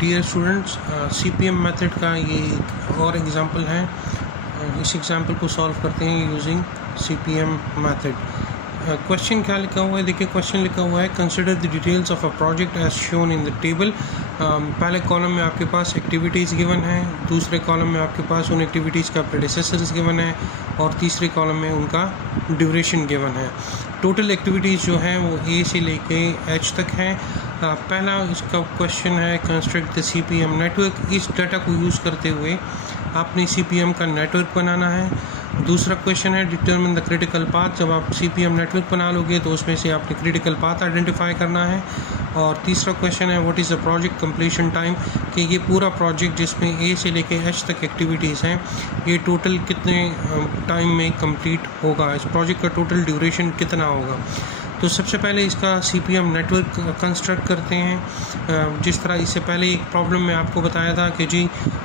Dear students, CPM method का ये एक और एग्जांपल है। इस एग्जांपल को सॉल्व करते हैं यूजिंग CPM मेथड। क्वेश्चन क्या लिखा हुआ है, देखिए क्वेश्चन लिखा हुआ है consider the details of a project as shown in the table. पहले कॉलम में आपके पास एक्टिविटीज़ गिवन है, दूसरे कॉलम में आपके पास उन एक्टिविटीज़ का प्रेडिसेसर्स गिवन है और तीसरे कॉलम में उनका ड्यूरेशन गिवन है। टोटल एक्टिविटीज़ जो हैं वो A से लेके H तक हैं। पहला इसका क्वेश्चन है कंस्ट्रक्ट द CPM नेटवर्क। इस डाटा को यूज़ करते हुए आपने CPM का नेटवर्क बनाना है। दूसरा क्वेश्चन है डिटरमिन द क्रिटिकल पाथ। जब आप CPM नेटवर्क बना लोगे तो उसमें से आपने क्रिटिकल पाथ आइडेंटिफाई करना है। और तीसरा क्वेश्चन है what is the project completion time, कि ये पूरा प्रोजेक्ट जिसमें A से लेके H तक एक्टिविटीज़ हैं ये टोटल कितने टाइम में कंप्लीट होगा, इस प्रोजेक्ट का टोटल ड्यूरेशन कितना होगा। तो सबसे पहले इसका CPM नेटवर्क कंस्ट्रक्ट करते हैं। जिस तरह इससे पहले एक प्रॉब्लम में आपको बताया था कि जी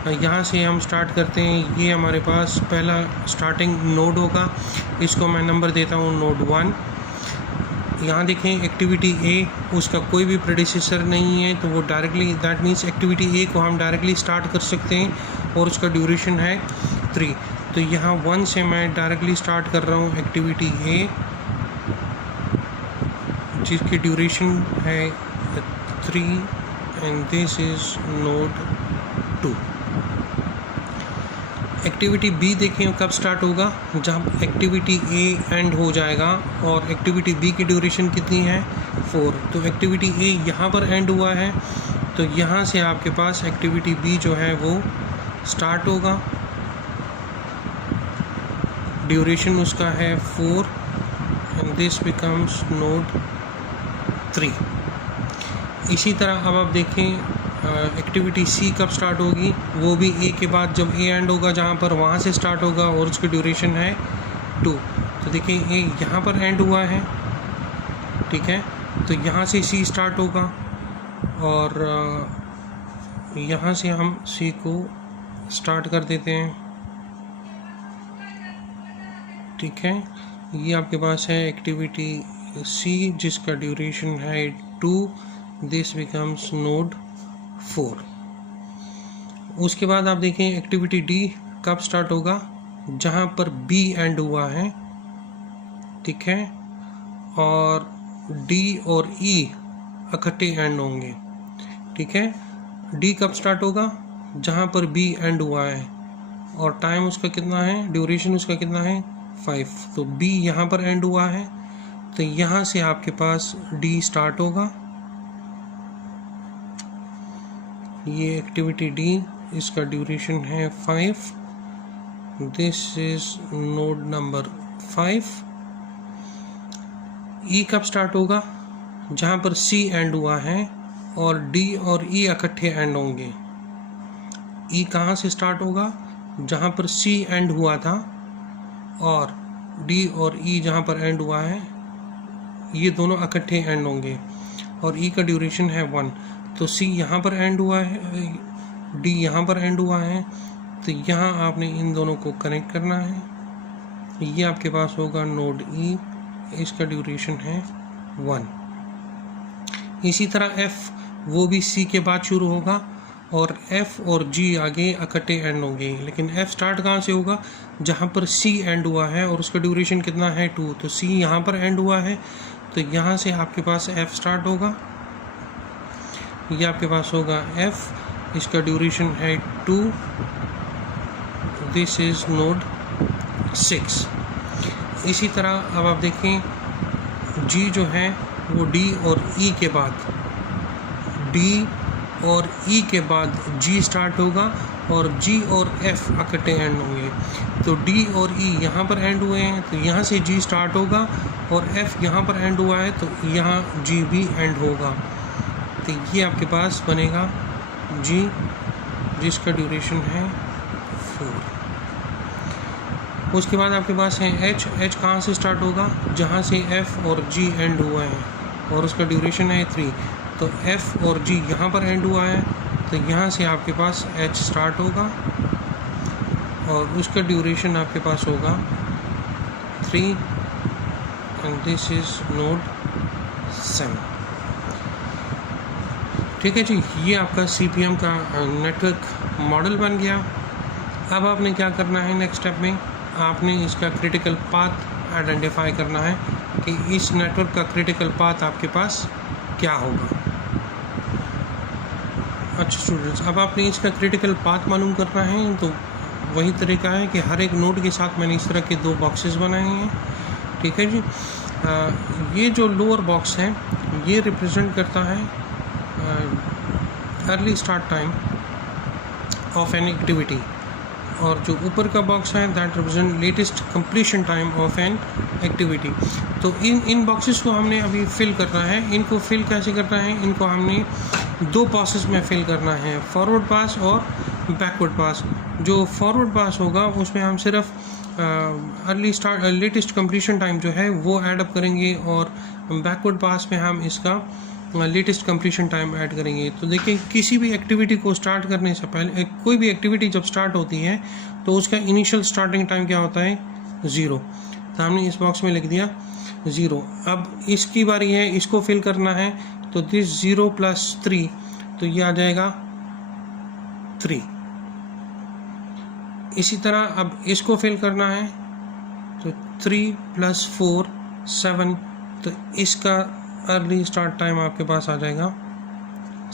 यहाँ से हम स्टार्ट करते हैं, ये हमारे पास पहला स्टार्टिंग नोड होगा, इसको मैं नंबर देता हूँ नोड 1। यहाँ देखें एक्टिविटी A, उसका कोई भी प्रेडिसेसर नहीं है तो वो directly, that means activity A को हम डायरेक्टली स्टार्ट कर सकते हैं और उसका ड्यूरेशन है 3। तो यहाँ 1 से मैं डायरेक्टली स्टार्ट कर रहा हूँ एक्टिविटी A जिसकी ड्यूरेशन है 3 and this is node 2। Activity B देखें कब स्टार्ट होगा, जब एक्टिविटी A एंड हो जाएगा और एक्टिविटी B की ड्यूरेशन कितनी है 4। तो एक्टिविटी A यहाँ पर एंड हुआ है तो यहाँ से आपके पास एक्टिविटी B जो है वो स्टार्ट होगा, ड्यूरेशन उसका है 4 एंड दिस बिकम्स नोड 3। इसी तरह अब आप देखें एक्टिविटी C कब स्टार्ट होगी, वो भी A के बाद जब A एंड होगा जहाँ पर वहाँ से स्टार्ट होगा और उसकी ड्यूरेशन है 2। तो देखिए A यहाँ पर एंड हुआ है, ठीक है, तो यहाँ से C स्टार्ट होगा और यहाँ से हम C को स्टार्ट कर देते हैं, ठीक है। ये आपके पास है एक्टिविटी C जिसका ड्यूरेशन है 2, दिस बिकम्स नोड 4। उसके बाद आप देखें एक्टिविटी D कब स्टार्ट होगा, जहाँ पर B एंड हुआ है, ठीक है, और D और E इकट्ठे एंड होंगे, ठीक है। D कब स्टार्ट होगा, जहाँ पर B एंड हुआ है और टाइम उसका कितना है, ड्यूरेशन उसका कितना है 5। तो B यहाँ पर एंड हुआ है तो यहाँ से आपके पास D स्टार्ट होगा, ये एक्टिविटी D, इसका ड्यूरेशन है 5, this is node number 5। E कब स्टार्ट होगा, जहाँ पर C एंड हुआ है और D और E इकट्ठे एंड होंगे। E कहाँ से स्टार्ट होगा, जहाँ पर C एंड हुआ था और D और E जहाँ पर एंड हुआ है ये दोनों इकट्ठे एंड होंगे और E का ड्यूरेशन है 1। तो C यहाँ पर एंड हुआ है, D यहाँ पर एंड हुआ है, तो यहाँ आपने इन दोनों को कनेक्ट करना है। ये आपके पास होगा नोड E, इसका ड्यूरेशन है 1। इसी तरह F, वो भी C के बाद शुरू होगा और F और G आगे इकट्ठे एंड होंगे, लेकिन F स्टार्ट कहाँ से होगा, जहाँ पर C एंड हुआ है और उसका ड्यूरेशन कितना है 2। तो C यहाँ पर एंड हुआ है तो यहाँ से आपके पास F स्टार्ट होगा, ये आपके पास होगा F, इसका ड्यूरेशन है 2, दिस इज़ नोड 6। इसी तरह अब आप देखें G जो है वो D और E के बाद, D और E के बाद G स्टार्ट होगा और G और F इकट्ठे एंड होंगे। तो D और E यहाँ पर एंड हुए हैं तो यहाँ से G स्टार्ट होगा और F यहाँ पर एंड हुआ है तो यहाँ G भी एंड होगा। तो ये आपके पास बनेगा G जिसका ड्यूरेशन है 4। उसके बाद आपके पास है H कहाँ से स्टार्ट होगा, जहाँ से F और G एंड हुआ है और उसका ड्यूरेशन है 3। तो F और G यहाँ पर एंड हुआ है तो यहाँ से आपके पास H स्टार्ट होगा और उसका ड्यूरेशन आपके पास होगा 3 एंड दिस इज़ नोड 7। ठीक है जी, ये आपका CPM का नेटवर्क मॉडल बन गया। अब आपने क्या करना है नेक्स्ट स्टेप में, आपने इसका क्रिटिकल पाथ आइडेंटिफाई करना है कि इस नेटवर्क का क्रिटिकल पाथ आपके पास क्या होगा। अच्छा स्टूडेंट्स, अब आपने इसका क्रिटिकल पाथ मालूम करना है तो वही तरीका है कि हर एक नोड के साथ मैंने इस तरह के 2 बॉक्सेस बनाए हैं। ठीक है जी, ये जो लोअर बॉक्स है ये रिप्रेजेंट करता है early start time of an activity, और जो ऊपर का बॉक्स है that represent latest completion time of an activity. तो इन बॉक्सेस को हमने अभी फिल करना है। इनको फिल कैसे करना है, इनको हमने 2 प्रोसेस में फिल करना है, फॉरवर्ड पास और बैकवर्ड पास। जो फॉरवर्ड पास होगा उसमें हम सिर्फ लेटेस्ट कंप्लीशन टाइम जो है वो ऐड अप करेंगे, और बैकवर्ड पास में हम इसका लेटेस्ट कंप्लीशन टाइम ऐड करेंगे। तो देखिए, किसी भी एक्टिविटी को स्टार्ट करने से पहले, कोई भी एक्टिविटी जब स्टार्ट होती है तो उसका इनिशियल स्टार्टिंग टाइम क्या होता है, 0। तो हमने इस बॉक्स में लिख दिया 0। अब इसकी बारी है, इसको फिल करना है, तो दिस 0 + 3, तो ये आ जाएगा 3। इसी तरह अब इसको फिल करना है, तो 3 + 4 7, तो इसका अर्ली स्टार्ट टाइम आपके पास आ जाएगा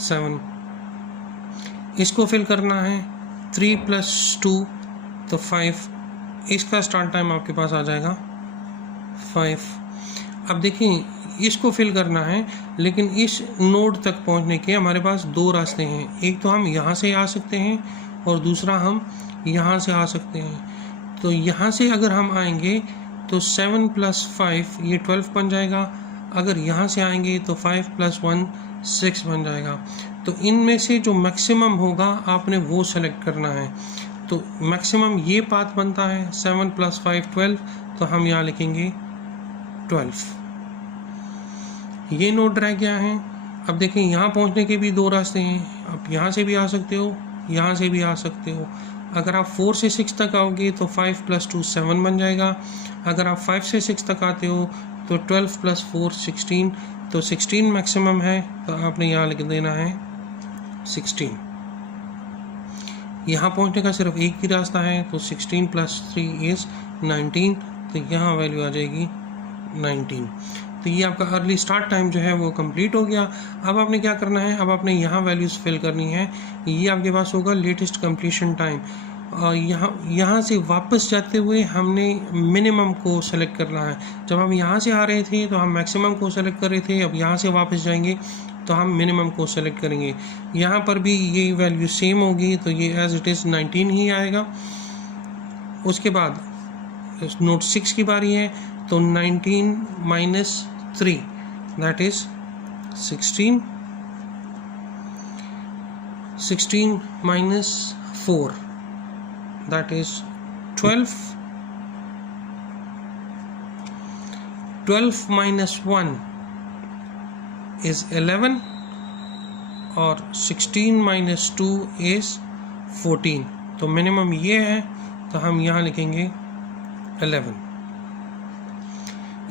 7। इसको फिल करना है 3 + 2, तो 5, इसका स्टार्ट टाइम आपके पास आ जाएगा 5। अब देखिए, इसको फिल करना है, लेकिन इस नोड तक पहुंचने के हमारे पास 2 रास्ते हैं। एक तो हम यहाँ से आ सकते हैं और दूसरा हम यहाँ से आ सकते हैं। तो यहाँ से अगर हम आएंगे तो 7 + 5 ये 12 बन जाएगा। अगर यहाँ से आएंगे तो 5 + 1 6 बन जाएगा। तो इनमें से जो मैक्सिमम होगा आपने वो सेलेक्ट करना है। तो मैक्सिमम ये पाथ बनता है 7 + 5 12, तो हम यहाँ लिखेंगे 12। ये नोड रह गया है। अब देखिए, यहाँ पहुँचने के भी 2 रास्ते हैं। आप यहाँ से भी आ सकते हो, यहाँ से भी आ सकते हो। अगर आप 4 से 6 तक आओगे तो 5 + 2 7 बन जाएगा। अगर आप 5 से 6 तक आते हो तो 12 + 4 16, तो 16 मैक्सिमम है, तो आपने यहाँ लिख देना है 16। यहाँ पहुँचने का सिर्फ एक ही रास्ता है, तो 16 + 3 इज़ 19, तो यहाँ वैल्यू आ जाएगी 19। तो ये आपका अर्ली स्टार्ट टाइम जो है वो कंप्लीट हो गया। अब आपने क्या करना है, अब आपने यहाँ वैल्यूज़ फिल करनी है। ये आपके पास होगा लेटेस्ट कंप्लीशन टाइम, और यहाँ से वापस जाते हुए हमने मिनिमम को सेलेक्ट करना है। जब हम यहाँ से आ रहे थे तो हम मैक्सिमम को सेलेक्ट कर रहे थे, अब यहाँ से वापस जाएंगे तो हम मिनिमम को सेलेक्ट करेंगे। यहाँ पर भी ये वैल्यू सेम होगी, तो ये एज इट इज़ 19 ही आएगा। उसके बाद नोट 6 की बारी है, तो 19 - 3 that is 16। 16 - 4 that is 12. 12 - 1 is 11, और 16 - 2 is 14। तो मिनिमम ये है, तो हम यहाँ लिखेंगे 11।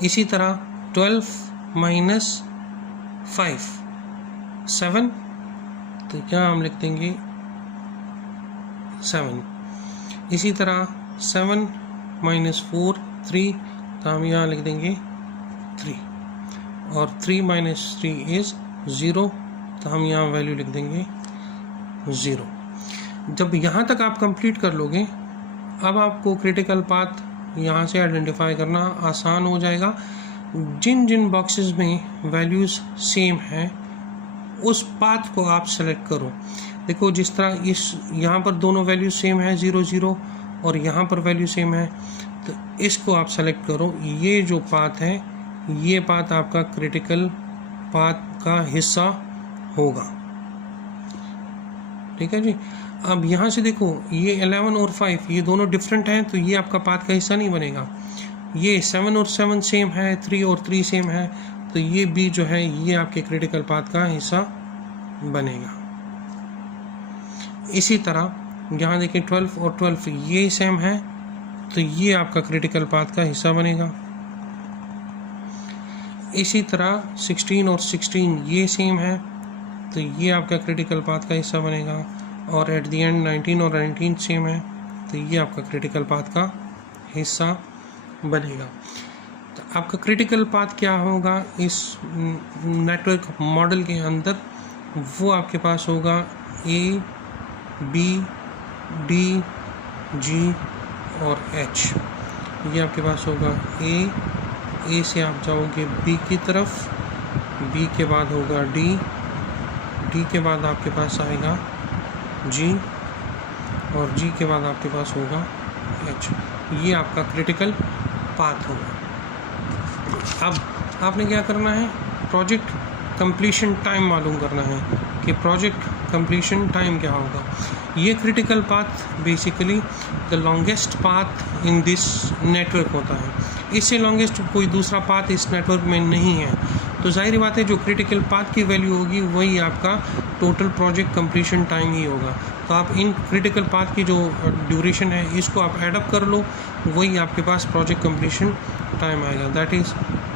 इसी तरह 12 - 5 7, तो यहाँ हम लिख देंगे 7। इसी तरह 7 - 4 3, तो हम यहाँ लिख देंगे 3, और 3 - 3 इज़ 0, तो हम यहाँ वैल्यू लिख देंगे 0। जब यहाँ तक आप कंप्लीट कर लोगे, अब आपको क्रिटिकल पाथ यहाँ से आइडेंटिफाई करना आसान हो जाएगा। जिन जिन बॉक्सेस में वैल्यूज़ सेम हैं उस पाथ को आप सेलेक्ट करो। देखो, जिस तरह यहाँ पर दोनों वैल्यू सेम है 0 0, और यहाँ पर वैल्यू सेम है, तो इसको आप सेलेक्ट करो। ये जो पाथ है, ये पाथ आपका क्रिटिकल पाथ का हिस्सा होगा। ठीक है जी। अब यहाँ से देखो, ये 11 और 5 ये दोनों डिफरेंट हैं, तो ये आपका पाथ का हिस्सा नहीं बनेगा। ये 7 और 7 सेम है, 3 और 3 सेम है, तो ये भी जो है ये आपके क्रिटिकल पाथ का हिस्सा बनेगा। इसी तरह यहाँ देखिए 12 और 12 ये सेम है, तो ये आपका क्रिटिकल पाथ का हिस्सा बनेगा। इसी तरह 16 और 16 ये सेम है, तो ये आपका क्रिटिकल पाथ का हिस्सा बनेगा, और एट द एंड 19 और 19 सेम है, तो ये आपका क्रिटिकल पाथ का हिस्सा बनेगा। तो आपका क्रिटिकल पाथ क्या होगा इस नेटवर्क मॉडल के अंदर, वो आपके पास होगा ए, बी, डी, जी और एच। ये आपके पास होगा ए से आप जाओगे बी की तरफ, बी के बाद होगा डी के बाद आपके पास आएगा जी, और जी के बाद आपके पास होगा एच। ये आपका क्रिटिकल पाथ होगा। अब आपने क्या करना है, प्रोजेक्ट कंप्लीशन टाइम मालूम करना है कि प्रोजेक्ट कंप्लीशन टाइम क्या होगा। ये critical path basically the longest path in this network होता है, इससे लॉन्गेस्ट कोई दूसरा पाथ इस नेटवर्क में नहीं है। तो जाहिर बात है जो क्रिटिकल पाथ की वैल्यू होगी वही आपका टोटल प्रोजेक्ट कंप्लीशन टाइम ही होगा। तो आप इन क्रिटिकल पाथ की जो ड्यूरेशन है इसको आप एडअप कर लो, वही आपके पास प्रोजेक्ट कंप्लीशन टाइम आएगा। That is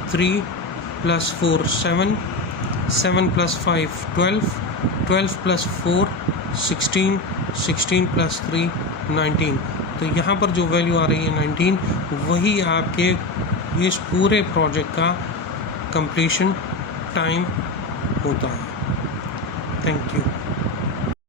3 + 4 7, 7 + 5 12, 12 + 4 16, 16 + 3 19। तो यहाँ पर जो वैल्यू आ रही है 19, वही आपके इस पूरे प्रोजेक्ट का कंप्लीशन टाइम होता है। Thank you.